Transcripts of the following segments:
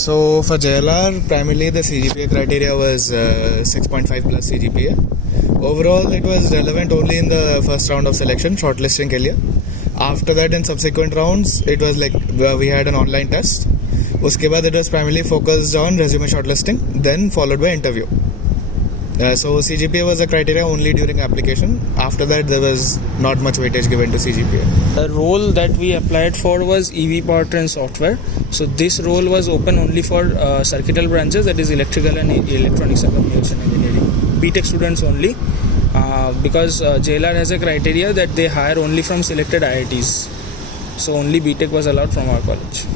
So for JLR, primarily the CGPA criteria was 6.5 plus CGPA. Overall, it was relevant only in the first round of selection, shortlisting के लिए. After that, in subsequent rounds, it was like we had an online test. उसके बाद it was primarily focused on resume shortlisting, then followed by interview. So CGPA was a criteria only during application. After that, there was not much weightage given to CGPA. The role that we applied for was EV powertrain software. So this role was open only for circuital branches, that is electrical and electronics and communication engineering. BTech students only, because JLR has a criteria that they hire only from selected IITs. So only BTech was allowed from our college.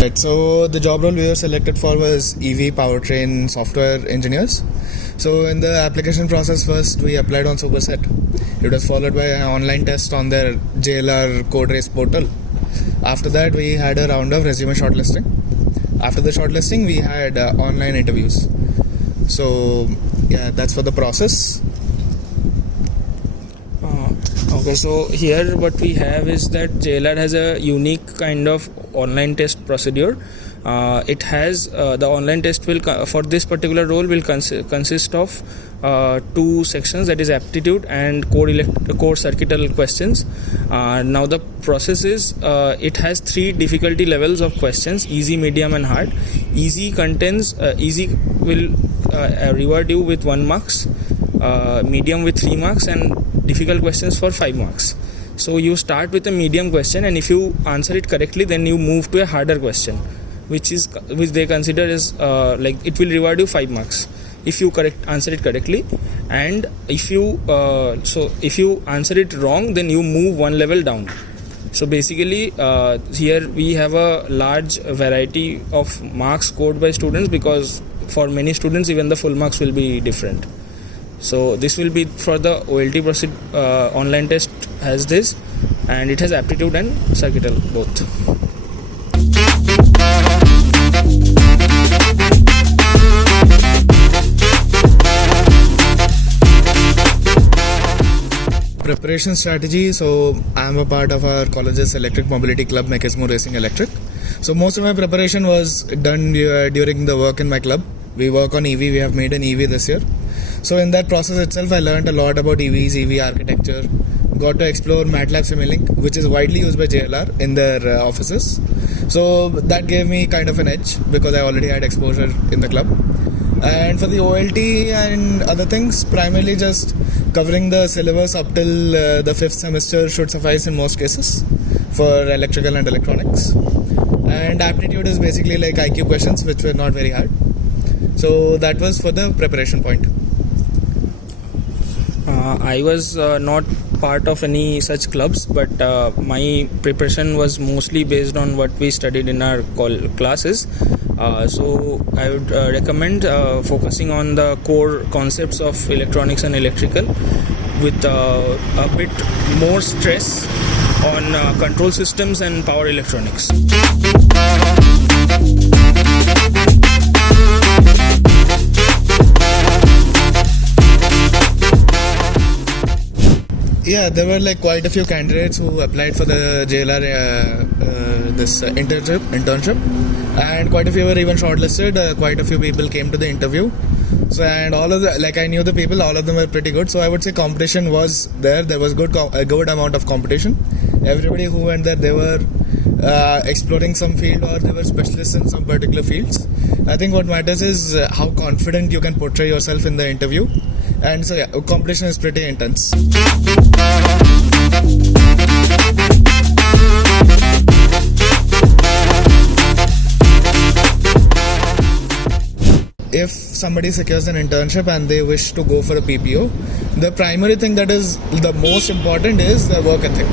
Right, so the job role we were selected for was EV powertrain software engineers. So in the application process, first we applied on Superset. It was followed by an online test on their JLR code race portal. After that, we had a round of resume shortlisting. After the shortlisting, we had online interviews. So yeah, that's for the process. Okay, so here what we have is that JLR has a unique kind of online test procedure. It has the online test will for this particular role will consist of two sections, that is aptitude and core circuital questions. Now the process is it has three difficulty levels of questions: easy, medium and hard. Easy will reward you with 1 marks, medium with 3 marks, and difficult questions for 5 marks. So you start with a medium question, and if you answer it correctly, then you move to a harder question, which they consider as like it will reward you 5 marks if you answer it correctly. And if you answer it wrong, then you move 1 level down. So basically here we have a large variety of marks scored by students, because for many students even the full marks will be different. So this will be for the OLT online test has this, and it has aptitude and circuital both. Preparation strategy. So I'm a part of our college's electric mobility club, Mekismo Racing Electric. So most of my preparation was done during the work in my club. We work on EV. We have made an EV this year. So in that process itself, I learned a lot about EVs, EV architecture. Got to explore MATLAB Simulink, which is widely used by JLR in their offices. So that gave me kind of an edge, because I already had exposure in the club. And for the OLT and other things, primarily just covering the syllabus up till the 5th semester should suffice in most cases for electrical and electronics. And aptitude is basically like IQ questions, which were not very hard. So that was for the preparation point. I was not part of any such clubs, but my preparation was mostly based on what we studied in our classes. So I would recommend focusing on the core concepts of electronics and electrical, with a bit more stress on control systems and power electronics. Yeah, there were like quite a few candidates who applied for the JLR internship, and quite a few were even shortlisted. Quite a few people came to the interview. So, and all of the, like I knew the people, all of them were pretty good. So I would say competition was there. There was a good amount of competition. Everybody who went there, they were exploring some field, or they were specialists in some particular fields. I think what matters is how confident you can portray yourself in the interview. And so yeah, competition is pretty intense. If somebody secures an internship and they wish to go for a PPO, the primary thing that is the most important is the work ethic.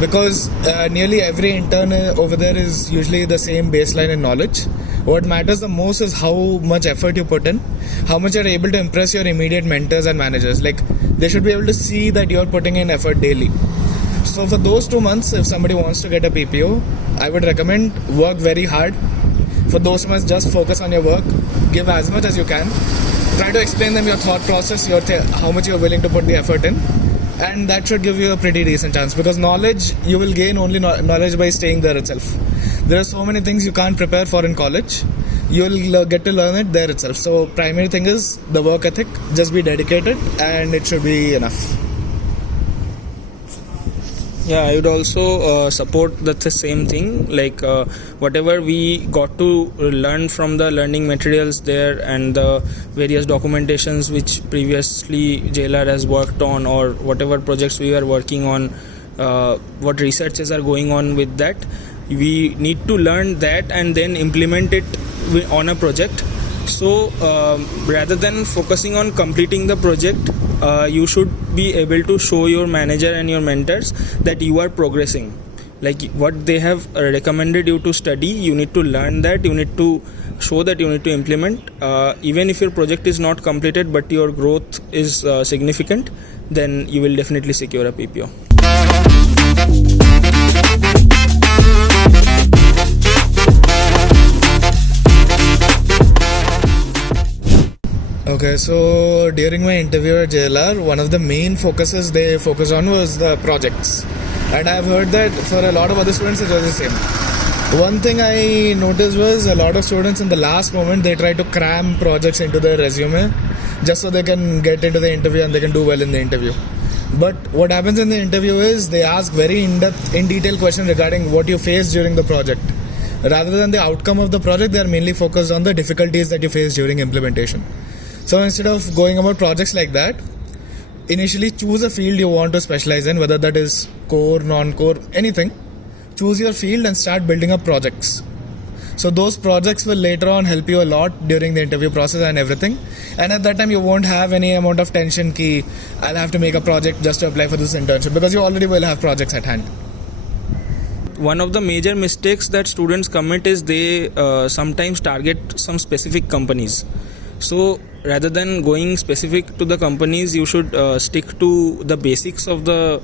Because nearly every intern over there is usually the same baseline in knowledge. What matters the most is how much effort you put in, how much you're able to impress your immediate mentors and managers. Like, they should be able to see that you're putting in effort daily. So for those 2 months, if somebody wants to get a PPO, I would recommend work very hard. For those months, just focus on your work, give as much as you can, try to explain them your thought process, how much you're willing to put the effort in, and that should give you a pretty decent chance, because knowledge you will gain only knowledge by staying there itself. There are so many things you can't prepare for in college. You'll get to learn it there itself. So primary thing is the work ethic. Just be dedicated and it should be enough. Yeah, I would also support the same thing. Like whatever we got to learn from the learning materials there and the various documentations which previously JLR has worked on, or whatever projects we are working on, what researches are going on with that, we need to learn that and then implement it on a project. So rather than focusing on completing the project, you should be able to show your manager and your mentors that you are progressing. Like what they have recommended you to study, you need to learn that, you need to show that, you need to implement. Even if your project is not completed but your growth is significant, then you will definitely secure a PPO. Okay, so during my interview at JLR, one of the main focuses they focused on was the projects. And I've heard that for a lot of other students it was the same. One thing I noticed was a lot of students in the last moment, they try to cram projects into their resume just so they can get into the interview and they can do well in the interview. But what happens in the interview is they ask very in-depth, in-detail questions regarding what you faced during the project. Rather than the outcome of the project, they are mainly focused on the difficulties that you face during implementation. So instead of going about projects like that, initially choose a field you want to specialize in, whether that is core, non-core, anything. Choose your field and start building up projects. So those projects will later on help you a lot during the interview process and everything. And at that time you won't have any amount of tension ki I'll have to make a project just to apply for this internship, because you already will have projects at hand. One of the major mistakes that students commit is they sometimes target some specific companies. So rather than going specific to the companies, you should stick to the basics of the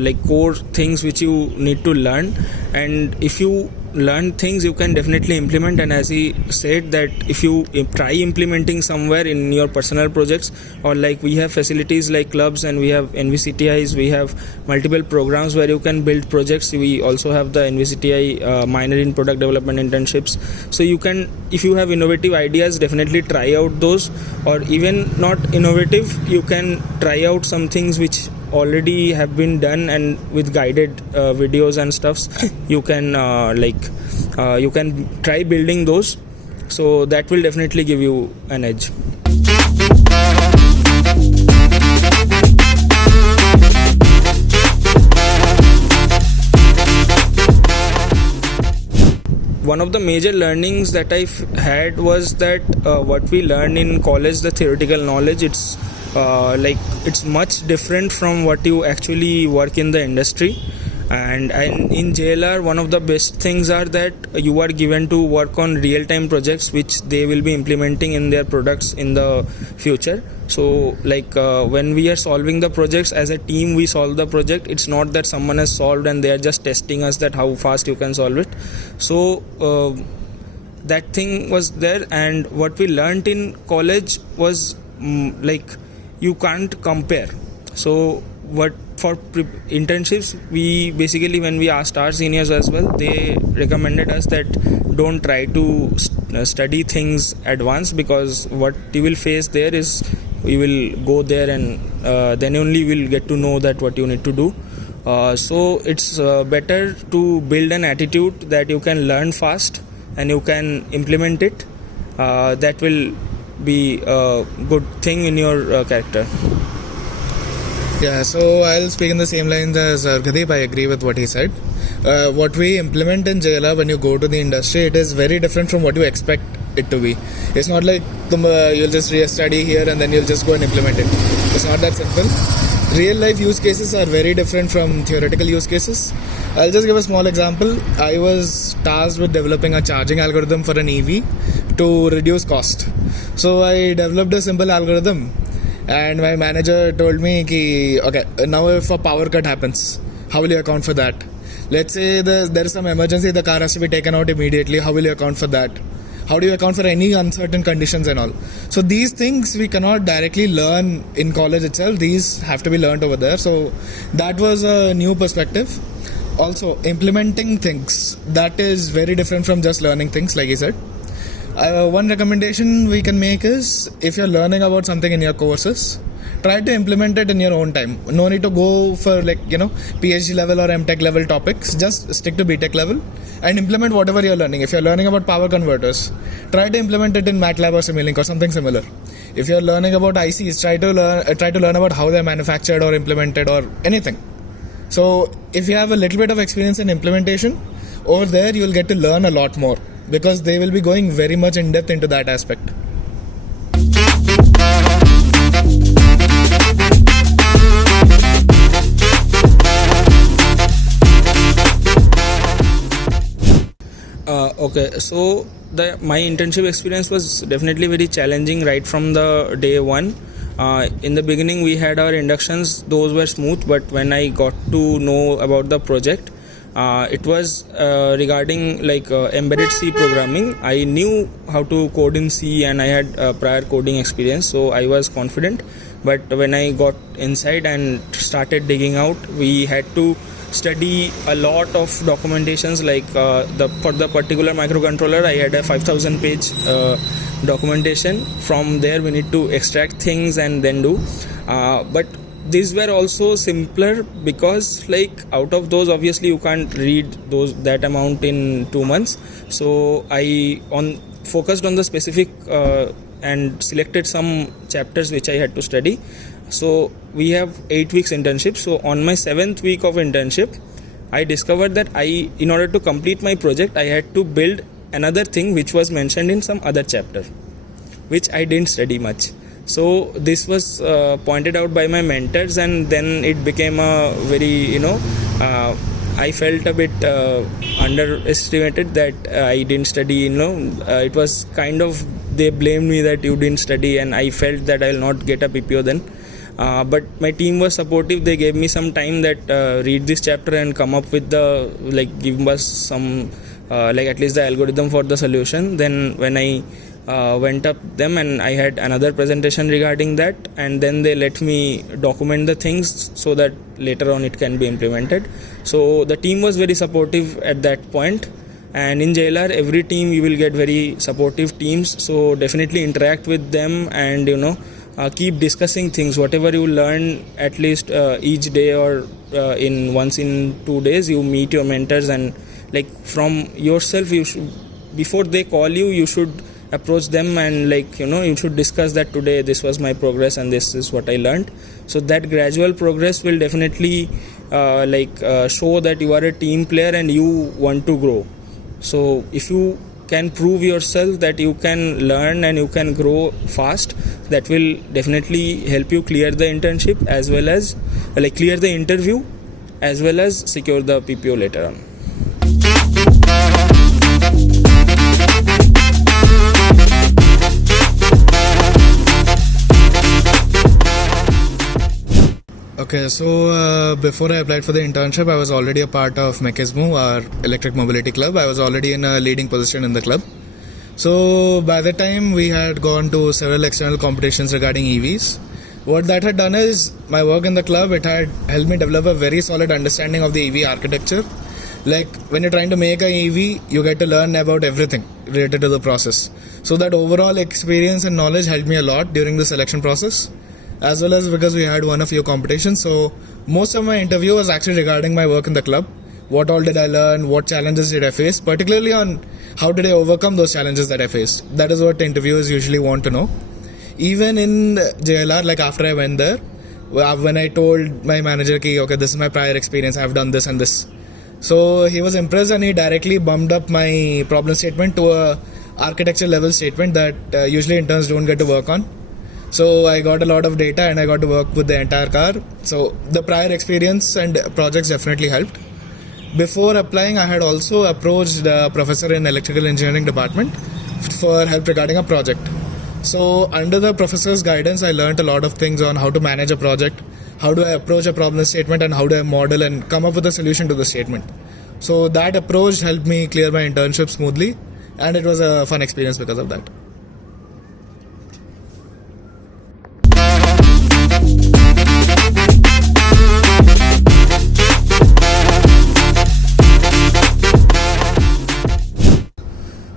like core things which you need to learn. And if you learn things, you can definitely implement. And as he said, that if you try implementing somewhere in your personal projects, or like we have facilities like clubs and we have NVCTIs, we have multiple programs where you can build projects. We also have the NVCTI minor in product development internships. So you can, if you have innovative ideas, definitely try out those. Or even not innovative, you can try out some things which already have been done, and with guided videos and stuffs you can you can try building those. So that will definitely give you an edge. One of the major learnings that I had was that what we learn in college, the theoretical knowledge, it's it's much different from what you actually work in the industry. And in JLR, one of the best things are that you are given to work on real-time projects which they will be implementing in their products in the future. So when we are solving the projects as a team, we solve the project. It's not that someone has solved and they are just testing us that how fast you can solve it. So that thing was there. And what we learned in college was you can't compare. So what for internships, we basically, when we asked our seniors as well, they recommended us that don't try to study things advanced, because what you will face there is you will go there and then only will get to know that what you need to do. So it's better to build an attitude that you can learn fast and you can implement it. That will be a good thing in your character. Yeah, so I'll speak in the same lines as Arghyadeep. I agree with what he said. What we implement in JLR when you go to the industry, it is very different from what you expect it to be. It's not like you'll just study here and then you'll just go and implement it. It's not that simple. Real life use cases are very different from theoretical use cases. I'll just give a small example. I was tasked with developing a charging algorithm for an EV to reduce cost. So I developed a simple algorithm. And my manager told me, okay, now if a power cut happens, how will you account for that? Let's say there is some emergency, the car has to be taken out immediately. How will you account for that? How do you account for any uncertain conditions and all? So these things we cannot directly learn in college itself. These have to be learned over there. So that was a new perspective. Also, implementing things, that is very different from just learning things, like I said. One recommendation we can make is, if you're learning about something in your courses, try to implement it in your own time. No need to go for PhD level or MTech level topics. Just stick to BTech level and implement whatever you're learning. If you're learning about power converters, try to implement it in MATLAB or Simulink or something similar. If you're learning about ICs, try to learn about how they're manufactured or implemented or anything. So if you have a little bit of experience in implementation, over there you will get to learn a lot more, because they will be going very much in depth into that aspect. Okay, so my internship experience was definitely very challenging right from the day one. In the beginning we had our inductions, those were smooth, but when I got to know about the project, it was regarding embedded C programming. I knew how to code in C and I had prior coding experience, so I was confident. But when I got inside and started digging out, we had to study a lot of documentations, for the particular microcontroller I had a 5,000 page documentation. From there we need to extract things and then do, but these were also simpler, because out of those obviously you can't read that amount in 2 months. So I focused on the specific and selected some chapters which I had to study. So we have 8 weeks internship. So on my 7th week of internship, I discovered that in order to complete my project, I had to build another thing which was mentioned in some other chapter, which I didn't study much. So this was pointed out by my mentors, and then it became a very, I felt a bit underestimated that I didn't study, it was kind of, they blamed me that you didn't study, and I felt that I'll not get a PPO then. But my team was supportive. They gave me some time that read this chapter and come up with give us some at least the algorithm for the solution. Then when I went up them and I had another presentation regarding that, and then they let me document the things so that later on it can be implemented. So the team was very supportive at that point. And in JLR, every team you will get very supportive teams, so definitely interact with them and keep discussing things, whatever you learn, at least each day or once in 2 days you meet your mentors, and from yourself, you should, before they call you, you should approach them and you should discuss that today this was my progress and this is what I learned. So that gradual progress will definitely show that you are a team player and you want to grow. So if you can prove yourself that you can learn and you can grow fast, that will definitely help you clear the internship as well as clear the interview as well as secure the PPO later on. Okay, so before I applied for the internship, I was already a part of Mekismo, our electric mobility club. I was already in a leading position in the club. So by the time we had gone to several external competitions regarding EVs. What that had done is, my work in the club, it had helped me develop a very solid understanding of the EV architecture. When you're trying to make an EV, you get to learn about everything related to the process. So that overall experience and knowledge helped me a lot during the selection process, as well as because we had won a few competitions. So most of my interview was actually regarding my work in the club. What all did I learn? What challenges did I face? Particularly on how did I overcome those challenges that I faced. That is what interviewers usually want to know. Even in JLR, after I went there, when I told my manager, okay, this is my prior experience, I've done this and this. So he was impressed and he directly bumped up my problem statement to a architecture level statement that usually interns don't get to work on. So I got a lot of data and I got to work with the entire car. So the prior experience and projects definitely helped. Before applying, I had also approached a professor in electrical engineering department for help regarding a project. So under the professor's guidance, I learned a lot of things on how to manage a project, how do I approach a problem statement, and how do I model and come up with a solution to the statement. So that approach helped me clear my internship smoothly, and it was a fun experience because of that.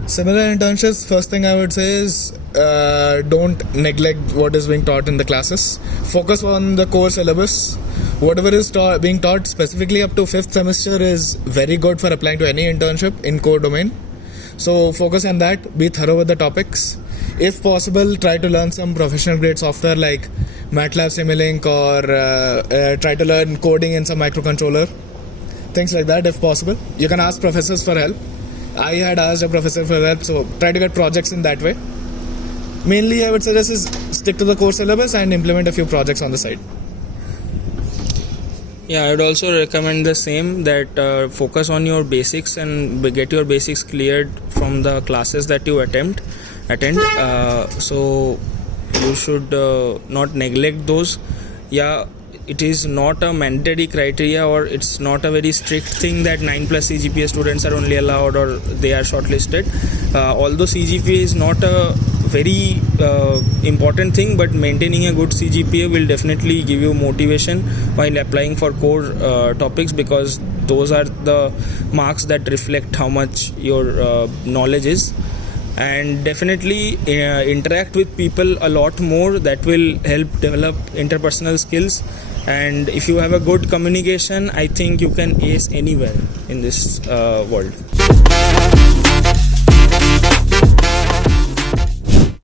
Similar internships, first thing I would say is don't neglect what is being taught in the classes. Focus on the core syllabus. Whatever is being taught specifically up to 5th semester is very good for applying to any internship in core domain. So focus on that, be thorough with the topics. If possible, try to learn some professional grade software like MATLAB Simulink, or try to learn coding in some microcontroller. Things like that if possible. You can ask professors for help. I had asked a professor for help, so try to get projects in that way. Mainly I would suggest is stick to the core syllabus and implement a few projects on the side. Yeah, I would also recommend the same, that focus on your basics and get your basics cleared from the classes that you attend. So you should not neglect those. Yeah, it is not a mandatory criteria, or it's not a very strict thing that 9+ CGPA students are only allowed or they are shortlisted. Although CGPA is not a very important thing, but maintaining a good CGPA will definitely give you motivation while applying for core topics, because those are the marks that reflect how much your knowledge is. And definitely interact with people a lot more. That will help develop interpersonal skills, and if you have a good communication, I think you can ace anywhere in this world.